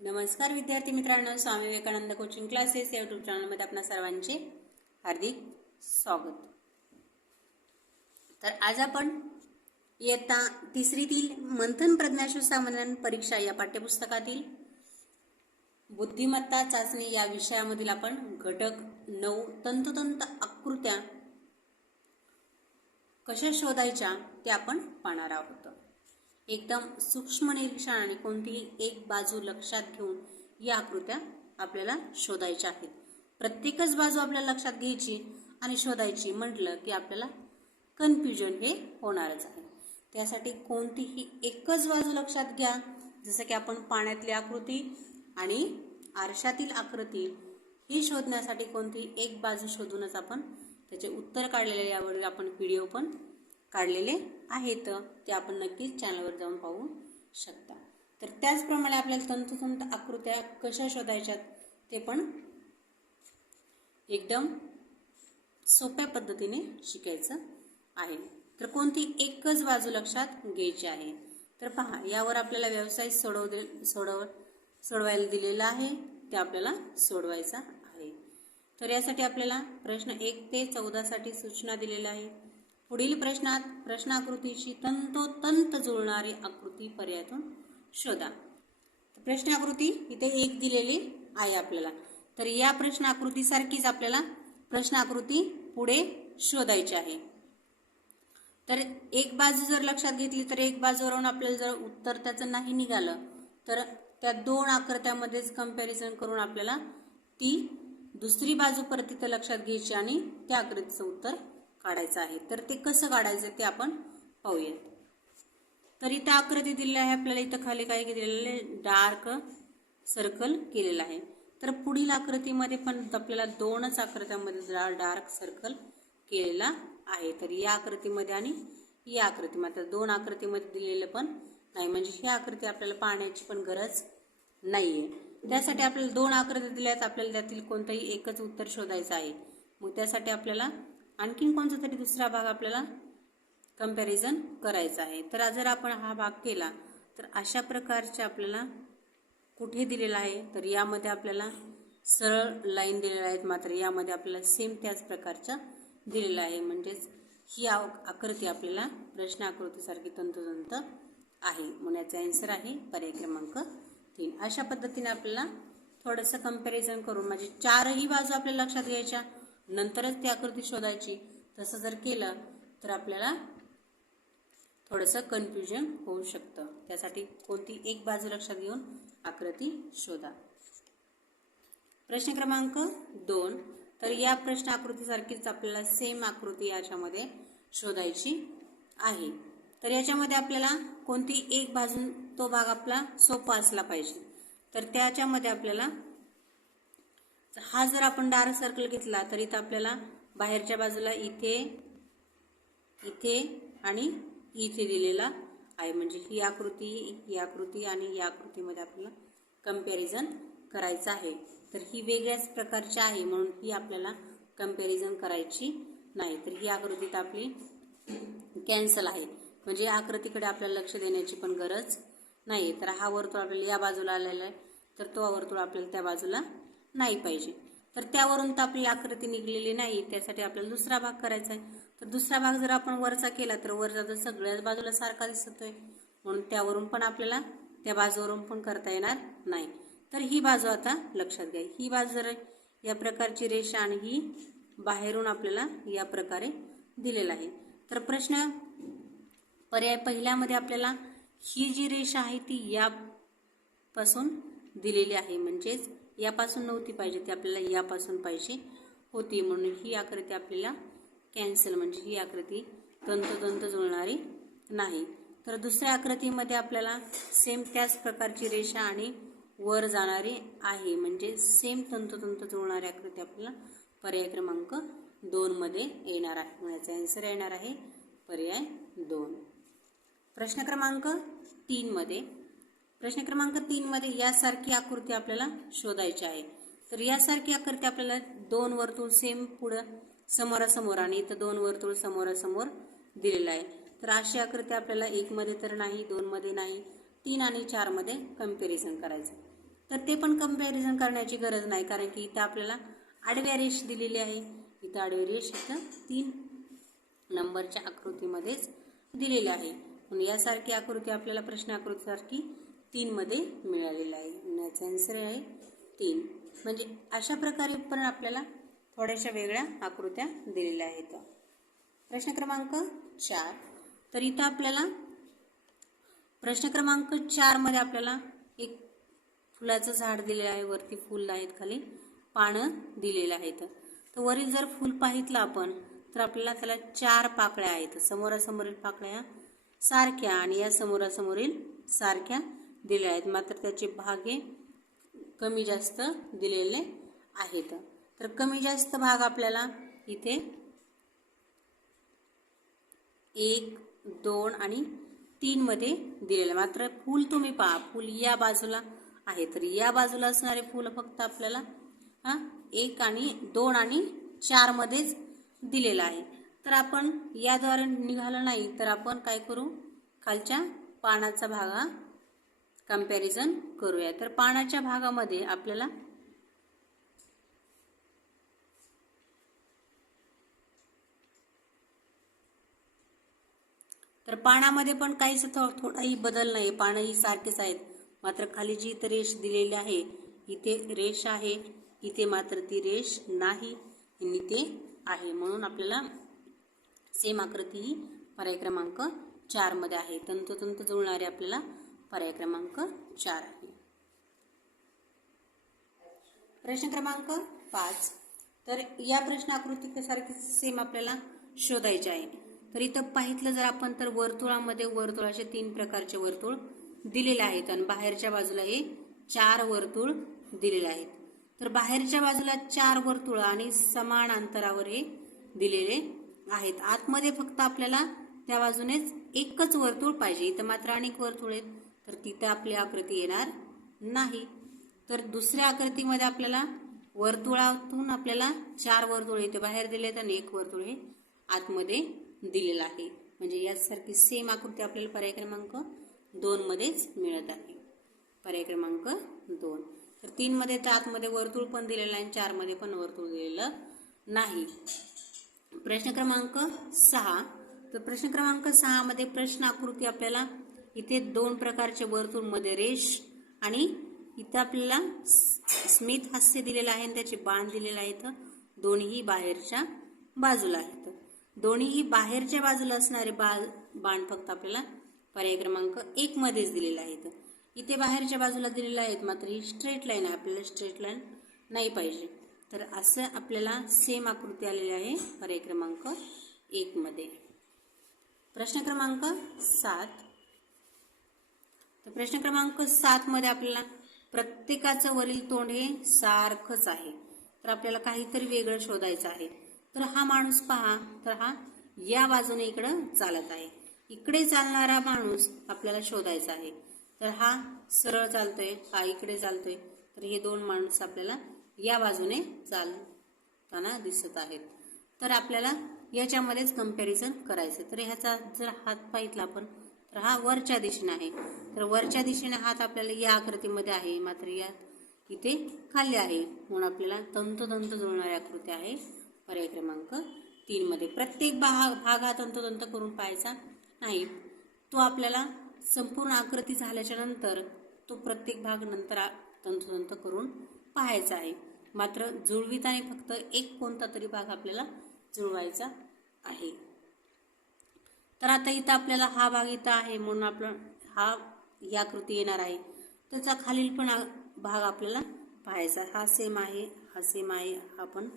नमस्कार विद्यार्थी मित्रांनो स्वामी विवेकानंद कोचिंग क्लासेस या यूट्यूब चॅनलमध्ये आपणा सर्वांचे हार्दिक स्वागत. तर आज आपण इयत्ता तिसरीतील मंथन प्रज्ञाशो सामान्य परीक्षा या पाठ्यपुस्तकातील बुद्धिमत्ता चाचणी या विषयामधील आपण घटक नऊ तंतोतंत आकृत्या कशा शोधायच्या ते आपण पाहणार आहोत. एकदम सूक्ष्म निरीक्षणाने आणि कोणतीही एक बाजू लक्षात घेऊन या आकृत्या आपल्याला शोधायच्या आहेत. प्रत्येकच बाजू आपल्याला लक्षात घ्यायची आणि शोधायची म्हटलं की आपल्याला कन्फ्युजन हे होणारच आहे. त्यासाठी कोणतीही एकच बाजू लक्षात घ्या जसं की आपण पाण्यातली आकृती आणि आरशातील आकृती ही शोधण्यासाठी कोणतीही एक बाजू शोधूनच आपण त्याचे उत्तर काढलेले यावर आपण व्हिडिओ पण काढलेले आहेत ते आपण नक्कीच चॅनलवर जाऊन पाहू शकता. तर त्याचप्रमाणे आपल्याला तंतोतंत आकृत्या कशा शोधायच्यात ते पण एकदम सोप्या पद्धतीने शिकायचं आहे. तर कोणती एकच बाजू लक्षात घ्यायची आहे? तर पहा यावर आपल्याला व्यवसाय सोडव सोडव सोडवायला दिलेला आहे ते आपल्याला सोडवायचा आहे. तर यासाठी आपल्याला प्रश्न एक ते चौदासाठी सूचना दिलेल्या आहे पुढील प्रश्नात प्रश्नाकृतीशी तंतोतंत जुळणारी आकृती पर्यायातून शोधा. प्रश्नाकृती इथे एक दिलेली आहे आपल्याला. तर या प्रश्न आकृतीसारखीच आपल्याला प्रश्नाकृती पुढे शोधायची आहे. तर एक बाजू जर लक्षात घेतली तर एक बाजूवरून आपल्याला जर उत्तर त्याचं नाही निघालं तर त्या दोन आकृत्यामध्येच कंपॅरिझन करून आपल्याला ती दुसरी बाजू परत तिथं लक्षात घ्यायची आणि त्या आकृतीचं उत्तर काढायचं आहे. तर ते कसं काढायचं ते आपण पाहूया. तर इथं आकृती दिलेली आहे आपल्याला इथं खाली काय दिलेलं आहे? डार्क सर्कल केलेलं आहे. तर पुढील आकृतीमध्ये पण आपल्याला दोनच आकृत्यामध्ये डार्क सर्कल केलेला आहे. तर या आकृतीमध्ये आणि या आकृतीमध्ये. दोन आकृतीमध्ये दिलेलं पण नाही. म्हणजे ही आकृती आपल्याला पाहण्याची पण गरज नाही आहे त्यासाठी आपल्याला दोन आकृती दिल्या आहेत आपल्याला त्यातील कोणतंही एकच उत्तर शोधायचं आहे. मग त्यासाठी आपल्याला आणखीन कोणता तरी दुसरा भाग आपल्याला कंपॅरिझन करायचा आहे. तर जर आपण हा भाग केला तर अशा प्रकारचे आपल्याला कुठे दिलेला आहे? तर यामध्ये आपल्याला सरळ लाईन दिलेल्या आहेत मात्र यामध्ये आपल्याला सेम त्याच प्रकारच्या दिलेल्या आहे. म्हणजेच ही आकृती आपल्याला प्रश्न आकृतीसारखी तंतोतंत आहे. म्हणून याचा ॲन्सर आहे पर्याय क्रमांक तीन. अशा पद्धतीने आपल्याला थोडंसं कंपॅरिझन करून म्हणजे चारही बाजू आपल्याला लक्षात घ्यायच्या. नंतरच ती आकृती शोधायची. तसं जर केलं तर आपल्याला थोडंसं कन्फ्युजन होऊ शकतं. त्यासाठी कोणती एक बाजू लक्षात घेऊन आकृती शोधा. प्रश्न क्रमांक दोन. तर या प्रश्न आकृतीसारखीच आपल्याला सेम आकृती याच्यामध्ये शोधायची आहे. तर याच्यामध्ये आपल्याला कोणती एक बाजू तो भाग आपला सोपा असला पाहिजे. तर त्याच्यामध्ये आपल्याला हा जर आपण डार्क सर्कल घेतला तर इथं आपल्याला बाहेरच्या बाजूला इथे इथे आणि इथे दिलेला आहे. म्हणजे ही आकृती ही आकृती आणि या आकृतीमध्ये आपल्याला कंपॅरिझन करायचं आहे. तर ही वेगळ्याच प्रकारची आहे म्हणून ही आपल्याला कंपॅरिझन करायची नाही. तर ही आकृती तर आपली कॅन्सल आहे. म्हणजे या आकृतीकडे आपल्याला लक्ष देण्याची पण गरज नाही तर हा वर्तुळ आपल्याला या बाजूला आलेला आहे. तर तो वर्तुळ आपल्याला त्या बाजूला नाही पाहिजे. तर त्यावरून तर आपली आकृती निघलेली नाही त्यासाठी आपल्याला दुसरा भाग करायचा आहे. तर दुसरा भाग जर आपण वरचा केला तर वरचा तर सगळ्याच बाजूला सारखा दिसतोय. म्हणून त्यावरून पण आपल्याला त्या बाजूवरून पण करता येणार नाही. तर ही बाजू आता लक्षात घ्या. ही बाजू जर या प्रकारची रेषा आणि ही बाहेरून आपल्याला या प्रकारे दिलेला आहे. तर प्रश्न पर्याय पहिल्यामध्ये आपल्याला ही जी रेषा आहे ती यापासून दिलेली आहे म्हणजेच यापासून नव्हती पाहिजे ती आपल्याला यापासून पाहिजे होती म्हणून ही आकृती आपल्याला कॅन्सल म्हणजे ही आकृती तंतोतंत जुळणारी नाही. तर दुसऱ्या आकृतीमध्ये आपल्याला सेम त्याच प्रकारची रेषा आणि वर जाणारी आहे. म्हणजे सेम तंतोतंत जुळणारी आकृती आपल्याला पर्याय क्रमांक दोनमध्ये येणार आहे. याचा ॲन्सर येणार आहे. पर्याय दोन. प्रश्न क्रमांक तीनमध्ये प्रश्न क्रमांक तीनमध्ये यासारखी आकृती आपल्याला शोधायची आहे. तर यासारखी आकृती आपल्याला दोन वर्तुळ सेम पुढं समोरासमोर आणि इथं दोन वर्तुळ समोरासमोर दिलेलं आहे. तर अशी आकृती आपल्याला एकमध्ये तर नाही दोनमध्ये नाही तीन आणि चारमध्ये कंपॅरिझन करायचं तर ते पण कंपॅरिझन करण्याची गरज नाही कारण की इथं आपल्याला आडव्या रेष दिलेली आहे. इथं आडव्या रेष इथं तीन नंबरच्या आकृतीमध्येच दिलेली आहे. म्हणून यासारखी आकृती आपल्याला प्रश्न आकृतीसारखी तीनमध्ये मिळालेला आहे. याचा आन्सर आहे तीन. म्हणजे अशा प्रकारे पण आपल्याला थोड्याशा वेगळ्या आकृत्या दिलेल्या आहेत. प्रश्न क्रमांक चार. तर इथं आपल्याला प्रश्न क्रमांक चारमध्ये आपल्याला एक फुलाचं झाड दिलेलं आहे. वरती फुल आहेत खाली. पानं दिलेलं आहेत. तर वरील जर फुल पाहितलं आपण तर आपल्याला त्याला चार पाकळ्या आहेत. समोरासमोरील पाकळ्या सारख्या आणि या समोरासमोरील सारख्या दिले आहेत. मात्र त्याचे भागे कमी जास्त दिलेले आहेत. तर कमी जास्त भाग आपल्याला इथे एक दोन आणि तीनमध्ये दिलेलं. आहे. मात्र फूल तुम्ही पहा. फूल या बाजूला आहे तर या बाजूला असणारे फूल फक्त आपल्याला हां एक आणि दोन आणि चारमध्येच दिलेलं आहे. तर आपण याद्वारे निघालं नाही. तर आपण काय करू? खालच्या पानाचा भाग हा कंपॅरिझन करूया. तर पानाच्या भागामध्ये आपल्याला तर पानामध्ये पण काहीच थोडाही बदल नाही. पानंही सारखेच आहेत. मात्र खाली जी इथं रेष दिलेली आहे इथे रेष आहे. इथे मात्र ती रेष नाही आणि ते आहे. म्हणून आपल्याला सेम आकृती ही पर्याय क्रमांक चारमध्ये आहे. तंतोतंत जुळणारे आपल्याला पर्याय क्रमांक चार आहे. प्रश्न क्रमांक पाच. तर या प्रश्न आकृतीसारखे सेम आपल्याला शोधायचे आहे. तर इथं पाहितलं जर आपण तर वर्तुळामध्ये वर्तुळाचे तीन प्रकारचे वर्तुळ दिलेले आहेत आणि बाहेरच्या बाजूला हे चार वर्तुळ दिलेले आहेत. तर बाहेरच्या बाजूला चार वर्तुळ आणि समान अंतरावर हे दिलेले आहेत. आतमध्ये फक्त आपल्याला त्या बाजूनेच एकच वर्तुळ पाहिजे. इथं मात्र अनेक वर्तुळ आहेत. तर तिथं आपली आकृती येणार नाही. तर दुसऱ्या आकृतीमध्ये आपल्याला वर्तुळातून आपल्याला चार वर्तुळ इथे बाहेर दिले आहेत आणि एक वर्तुळ हे आतमध्ये दिलेलं आहे. म्हणजे यासारखी सेम आकृती आपल्याला पर्याय क्रमांक दोनमध्येच मिळत आहे. पर्याय क्रमांक दोन. तर तीनमध्ये तर आतमध्ये वर्तुळ पण दिलेलं आहे आणि चारमध्ये पण वर्तुळ दिलेलं नाही. प्रश्न क्रमांक सहा. तर प्रश्न क्रमांक सहामध्ये प्रश्न आकृती आपल्याला इथे दोन प्रकारचे वर्तुळमध्ये रेष आणि इथं आपल्याला स्मित हास्य दिलेलं आहे आणि त्याचे बाण दिलेले आहेत दोन्ही बाहेरच्या बाजूला आहेत. दोन्हीही बाहेरच्या बाजूला असणारे बा बाण फक्त आपल्याला पर्याय क्रमांक एक मध्येच दिलेले आहेत इथे. बाहेरच्या बाजूला दिलेला आहेत मात्र ही स्ट्रेट लाईन आहे. आपल्याला स्ट्रेट लाईन नाही पाहिजे. तर असं आपल्याला सेम आकृती आलेली आहे पर्याय क्रमांक एक मध्ये. प्रश्न क्रमांक सात. तर प्रश्न क्रमांक सात मध्ये आपल्याला प्रत्येकाचं वरील तोंड हे सारखंच आहे. तर आपल्याला काहीतरी वेगळं शोधायचं आहे. तर हा माणूस पहा तर हा या बाजूने इकडं चालत आहे. इकडे चालणारा माणूस आपल्याला शोधायचा आहे. तर हा सरळ चालतोय हा इकडे चालतोय. तर हे दोन माणूस आपल्याला या बाजूने चालताना दिसत आहेत. तर आपल्याला याच्यामध्येच कंपॅरिझन करायचं तर ह्याचा जर हात पाहितला आपण तर हा वरच्या दिशेने आहे. तर वरच्या दिशेने हात आपल्याला या आकृतीमध्ये आहे. मात्र या इथे खाली आहे. म्हणून आपल्याला तंतोतंत जुळणारी आकृती आहे. पर्याय क्रमांक तीनमध्ये प्रत्येक भाग भाग हा तंतोतंत करून पाहायचा नाही. तो आपल्याला संपूर्ण आकृती झाल्याच्यानंतर तो प्रत्येक भाग नंतर तंतोतंत करून पाहायचा आहे. मात्र जुळविताना फक्त एक कोणता तरी भाग आपल्याला जुळवायचा आहे. तर आता इथं आपल्याला हा भाग इथं आहे म्हणून आपलं हा ही आकृती येणार आहे. त्याचा खालील पण भाग आपल्याला पाहायचा हा सेम आहे हा सेम आहे हा पण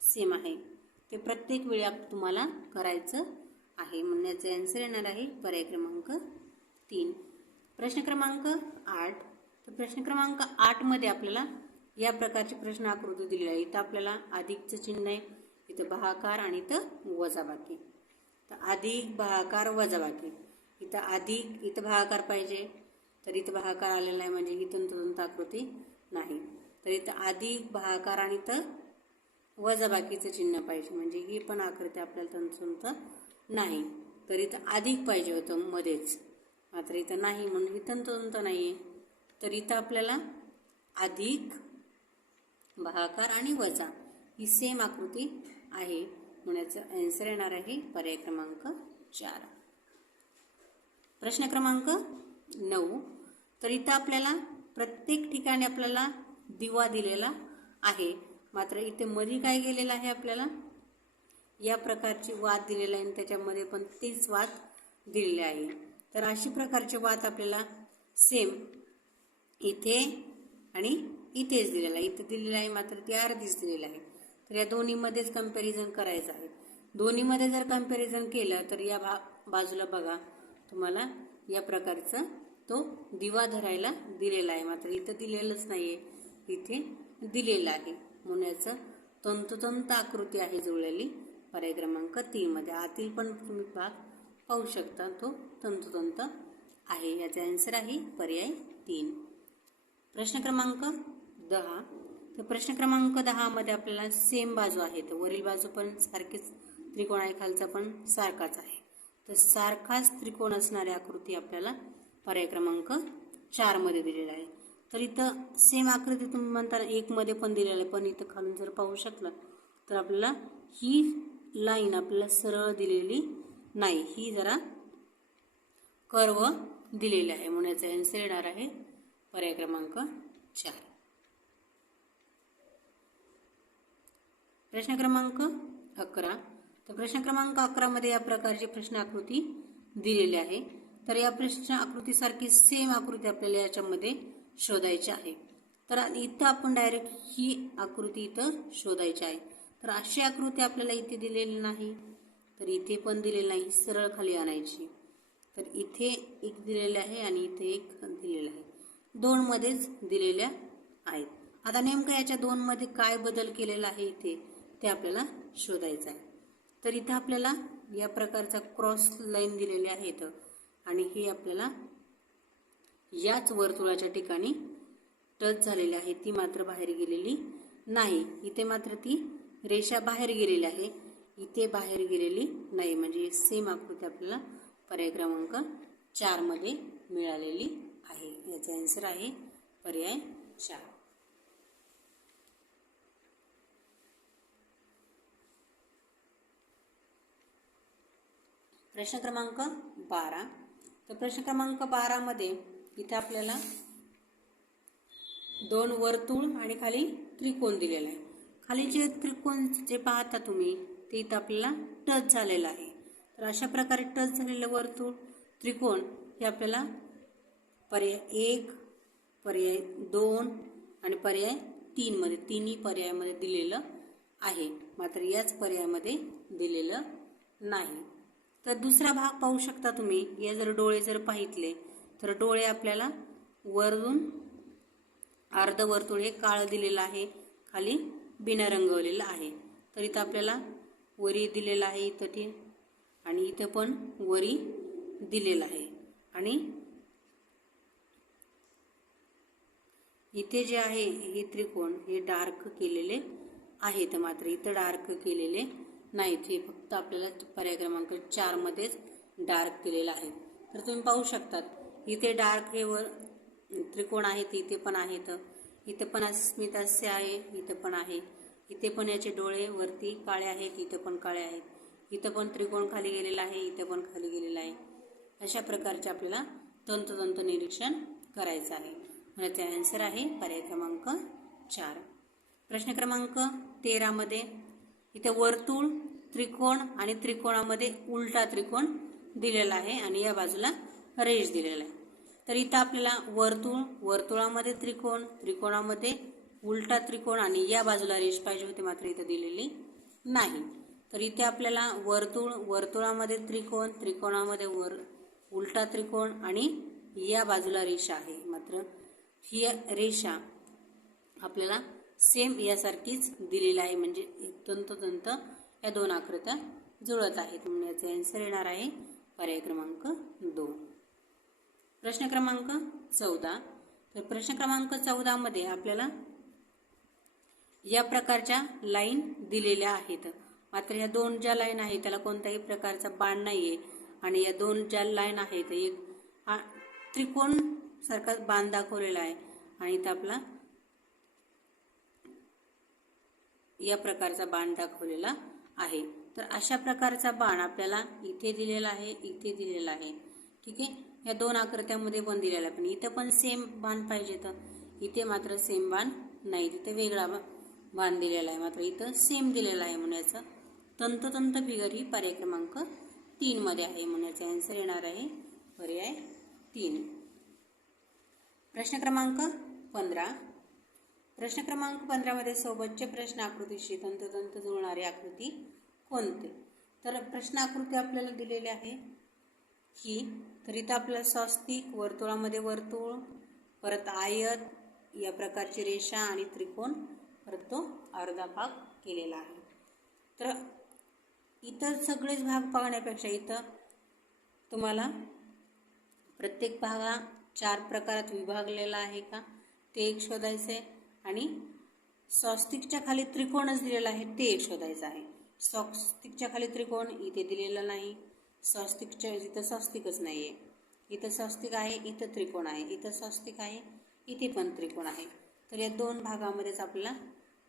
सेम आहे. ते प्रत्येक वेळी आप- तुम्हाला करायचं आहे. म्हणण्याचं ॲन्सर येणार आहे पर्याय क्रमांक तीन. प्रश्न क्रमांक आठ. तर प्रश्न क्रमांक आठमध्ये आपल्याला या प्रकारची प्रश्न आकृती दिलेली आहे इथं आपल्याला अधिकचं चिन्ह आहे. इथं भागाकार आणि इथं वजाबाकी. तर अधिक भागाकार वजाबाकी इथं अधिक इथं भागाकार पाहिजे. तर इथं भागाकार आलेला आहे म्हणजे ही तंतोतंत आकृती नाही. तर इथं अधिक भागाकार आणि इथं वजाबाकीचं चिन्ह पाहिजे. म्हणजे ही पण आकृती आपल्याला तंतुंत नाही. तर इथं अधिक पाहिजे होतं मध्येच. मात्र इथं नाही म्हणून ही तंतुंत नाही आहे तर इथं आपल्याला अधिक भागाकार आणि वजा ही सेम आकृती आहे. म्हणण्याचं आन्सर येणार आहे पर्याय क्रमांक चार. प्रश्न क्रमांक नऊ. तर इथं आपल्याला प्रत्येक ठिकाणी आपल्याला दिवा दिलेला आहे. मात्र इथे मध्ये काय गेलेलं आहे आपल्याला? या प्रकारची वाद दिलेला आहे आणि त्याच्यामध्ये पण तेच वाद दिलेले आहे. तर अशी प्रकारचे वाद आपल्याला सेम इथे आणि इथेच दिलेला आहे. इथे दिलेलं आहे मात्र ते अर्धीच दिलेलं आहे. तर या दोन्हीमध्येच कंपॅरिझन करायचं आहे. दोन्हीमध्ये जर कंपॅरिझन केलं तर या भा बाजूला बघा तुम्हाला या प्रकारचं तो दिवा धरायला दिलेला आहे. मात्र इथं दिलेलंच नाही आहे इथे दिलेलं आहे. म्हणून याचं तंतोतंत आकृती आहे जुळलेली पर्याय क्रमांक तीनमध्ये आतील पण तुम्ही भाग पाहू शकता तो तंतोतंत आहे. याचा आन्सर आहे पर्याय तीन. प्रश्न क्रमांक दहा. तर प्रश्न क्रमांक दहामध्ये आपल्याला सेम बाजू आहे. तर वरील बाजू पण सारखीच त्रिकोण आहे खालचा पण सारखाच आहे. तर सारखाच त्रिकोण असणारी आकृती आपल्याला पर्याय क्रमांक चारमध्ये दिलेला आहे. तर इथं सेम आकृती तुम्ही म्हणता एकमध्ये पण दिलेलं आहे पण इथं खालून जर पाहू शकलं तर आपल्याला ही लाईन आपल्याला सरळ दिलेली नाही. ही जरा कर्व दिलेली आहे. म्हणून याचा आन्सर येणार आहे पर्याय क्रमांक चार. प्रश्न क्रमांक अकरा. तर प्रश्न क्रमांक अकरामध्ये या प्रकारची प्रश्न आकृती दिलेली आहे. तर या प्रश्न आकृतीसारखी सेम आकृती आपल्याला याच्यामध्ये शोधायची आहे. तर इथं आपण डायरेक्ट ही आकृती इथं शोधायची आहे. तर अशी आकृती आपल्याला इथे दिलेली नाही. तर इथे पण दिलेली नाही सरळ खाली आणायची. तर इथे एक दिलेले आहे आणि इथे एक दिलेलं आहे. दोनमध्येच दिलेल्या आहेत. आता नेमकं याच्या दोनमध्ये काय बदल केलेला आहे इथे? ते आपल्याला शोधायचं आहे. तर इथं आपल्याला या प्रकारचा क्रॉस लाईन दिलेली आहे इथं आणि हे आपल्याला याच वर्तुळाच्या ठिकाणी टच झालेली आहे. ती मात्र बाहेर गेलेली नाही. इथे मात्र ती रेषा बाहेर गेलेली आहे. इथे बाहेर गेलेली नाही. म्हणजे सेम आकृती आपल्याला पर्याय क्रमांक चारमध्ये मिळालेली आहे. याचा आन्सर आहे पर्याय चार. प्रश्न क्रमांक बारा. तर प्रश्न क्रमांक बारामध्ये इथे आपल्याला दोन वर्तुळ आणि खाली त्रिकोण दिलेला आहे. खाली जे त्रिकोण जे पाहता तुम्ही ते इथं आपल्याला टच झालेलं आहे. तर अशा प्रकारे टच झालेलं वर्तुळ त्रिकोण हे आपल्याला पर्याय एक पर्याय दोन आणि पर्याय तीनमध्ये तिन्ही पर्यायामध्ये दिलेलं आहे. मात्र याच पर्यायामध्ये दिलेलं नाही. तर दुसरा भाग पाहू शकता तुम्ही. या जर डोळे जर पाहितले तर डोळे आपल्याला वरून अर्धवर्तुळ हे काळं दिलेलं आहे. खाली बिना रंगवलेलं आहे. तर इथं आपल्याला वरी दिलेलं आहे इथं ते. आणि इथं पण वरी दिलेलं आहे. आणि इथे जे आहे हे त्रिकोण हे डार्क केलेले आहेत मात्र. इथं डार्क केलेले नाहीत हे फक्त आपल्याला पर्याय क्रमांक चारमध्येच डार्क दिलेला आहे. तर तुम्ही पाहू शकतात इथे डार्क हे वर त्रिकोण आहेत इथे पण आहेत इथे पण स्मितास्य आहे इथं पण आहे. इथे पण याचे डोळे वरती काळे आहेत इथं पण काळे आहेत. इथं पण त्रिकोण खाली गेलेला आहे इथं पण खाली गेलेला आहे. अशा प्रकारचे आपल्याला तंतोतंत निरीक्षण करायचं आहे. याचा आन्सर आहे पर्याय क्रमांक चार. प्रश्न क्रमांक तेरामध्ये इथे वर्तुळ त्रिकोण आणि त्रिकोणामध्ये उलटा त्रिकोण दिलेला आहे आणि या बाजूला रेष दिलेला आहे. तर इथं आपल्याला वर्तुळ वर्तुळामध्ये त्रिकोण त्रिकोणामध्ये उलटा त्रिकोण आणि या बाजूला रेष पाहिजे होती मात्र इथं दिलेली नाही. तर इथे आपल्याला वर्तुळ वर्तुळामध्ये त्रिकोण त्रिकोणामध्ये वर उलटा त्रिकोण आणि या बाजूला रेषा आहे. मात्र ही रेषा आपल्याला सेम यासारखीच दिलेली आहे. म्हणजे तंतोतंत या दोन आकृत्या जुळत आहेत. म्हणून याचे आन्सर येणार आहे पर्याय क्रमांक दोन. प्रश्न क्रमांक चौदा. तर प्रश्न क्रमांक चौदामध्ये आपल्याला या प्रकारच्या लाईन दिलेल्या आहेत. मात्र या दोन ज्या लाईन आहेत त्याला कोणत्याही प्रकारचा बाण नाही आहे आणि या दोन ज्या लाईन आहेत एक हा त्रिकोण सारखा बाण दाखवलेला आहे. आणि इथं आपला या प्रकारचा बाण दाखवलेला आहे. तर अशा प्रकारचा बाण आपल्याला इथे दिलेला आहे इथे दिलेला आहे. ठीक आहे? या दोन आकृत्यामध्ये पण दिलेला आहे. पण इथं पण सेम बाण पाहिजे तर. इथे मात्र सेम बाण नाही. तिथे वेगळा बा- बाण दिलेला आहे. मात्र इथं सेम दिलेला आहे म्हणायचं तंतोतंत फिगर ही पर्याय क्रमांक तीनमध्ये आहे म्हणायचं आन्सर येणार आहे. पर्याय तीन. प्रश्न क्रमांक पंधरा. प्रश्न क्रमांक पंधरामध्ये सोबतचे प्रश्न आकृतीशी तंतोतंत जुळणारी आकृती कोणते? तर प्रश्न आकृती आपल्याला दिलेली आहे ही तर इथं आपल्याला स्वस्तिक वर्तुळामध्ये वर्तुळ परत आयत या प्रकारची रेषा आणि त्रिकोण परत तो अर्धा भाग केलेला आहे. तर इतर सगळेच भाग पाहण्यापेक्षा इथं तुम्हाला प्रत्येक भागा चार प्रकारात विभागलेला आहे का? ते एक शोधायचं आहे आणि स्वस्तिकच्या खाली त्रिकोणच दिलेला आहे ते एक शोधायचं आहे. सॉस्टिकच्या खाली त्रिकोण इथे दिलेला नाही. सॉस्टिकच्या इथं सॉस्टिकच नाही आहे इथं स्वस्तिक आहे इथं त्रिकोण आहे. इथं स्वस्तिक आहे इथे पण त्रिकोण आहे. तर या दोन भागामध्येच आपल्याला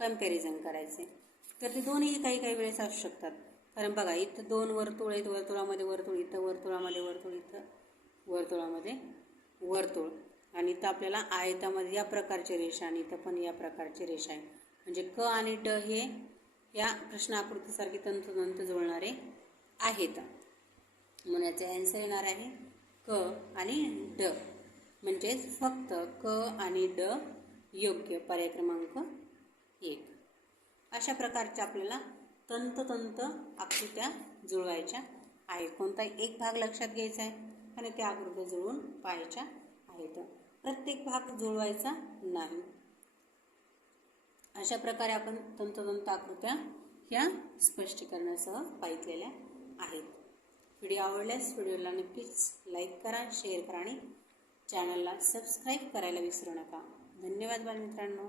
कंपॅरिझन करायचं आहे तर ते दोन्ही काही काही वेळेस असू शकतात. कारण बघा इथं दोन वर्तुळ आहेत वर्तुळामध्ये वर्तुळ इथं वर्तुळामध्ये वर्तुळ इथं वर्तुळामध्ये वर्तुळ. आणि इथं आपल्याला आयतामध्ये या प्रकारची रेषा आणि इथं पण या प्रकारची रेषा आहे. म्हणजे क आणि ड हे या प्रश्न आकृतीसारखे तंतोतंत जुळणारे आहेत. म्हणून याचे ॲन्सर येणार आहे क आणि ड. म्हणजेच फक्त क आणि ड योग्य पर्याय क्रमांक एक. अशा प्रकारच्या आपल्याला तंतोतंत आकृत्या जुळवायच्या आहेत. कोणता एक भाग लक्षात घ्यायचा आहे आणि त्या आकृत्या जुळवून पाहायच्या आहेत. प्रत्येक भाग जुळवायचा नाही. अशा प्रकारे आपण तंतोतंत आकृत्या ह्या स्पष्टीकरणासह पाहितलेल्या आहेत. व्हिडिओ आवडल्यास व्हिडिओला नक्कीच लाईक करा शेअर करा आणि चॅनलला सबस्क्राईब करायला विसरू नका. धन्यवाद बालमित्रांनो.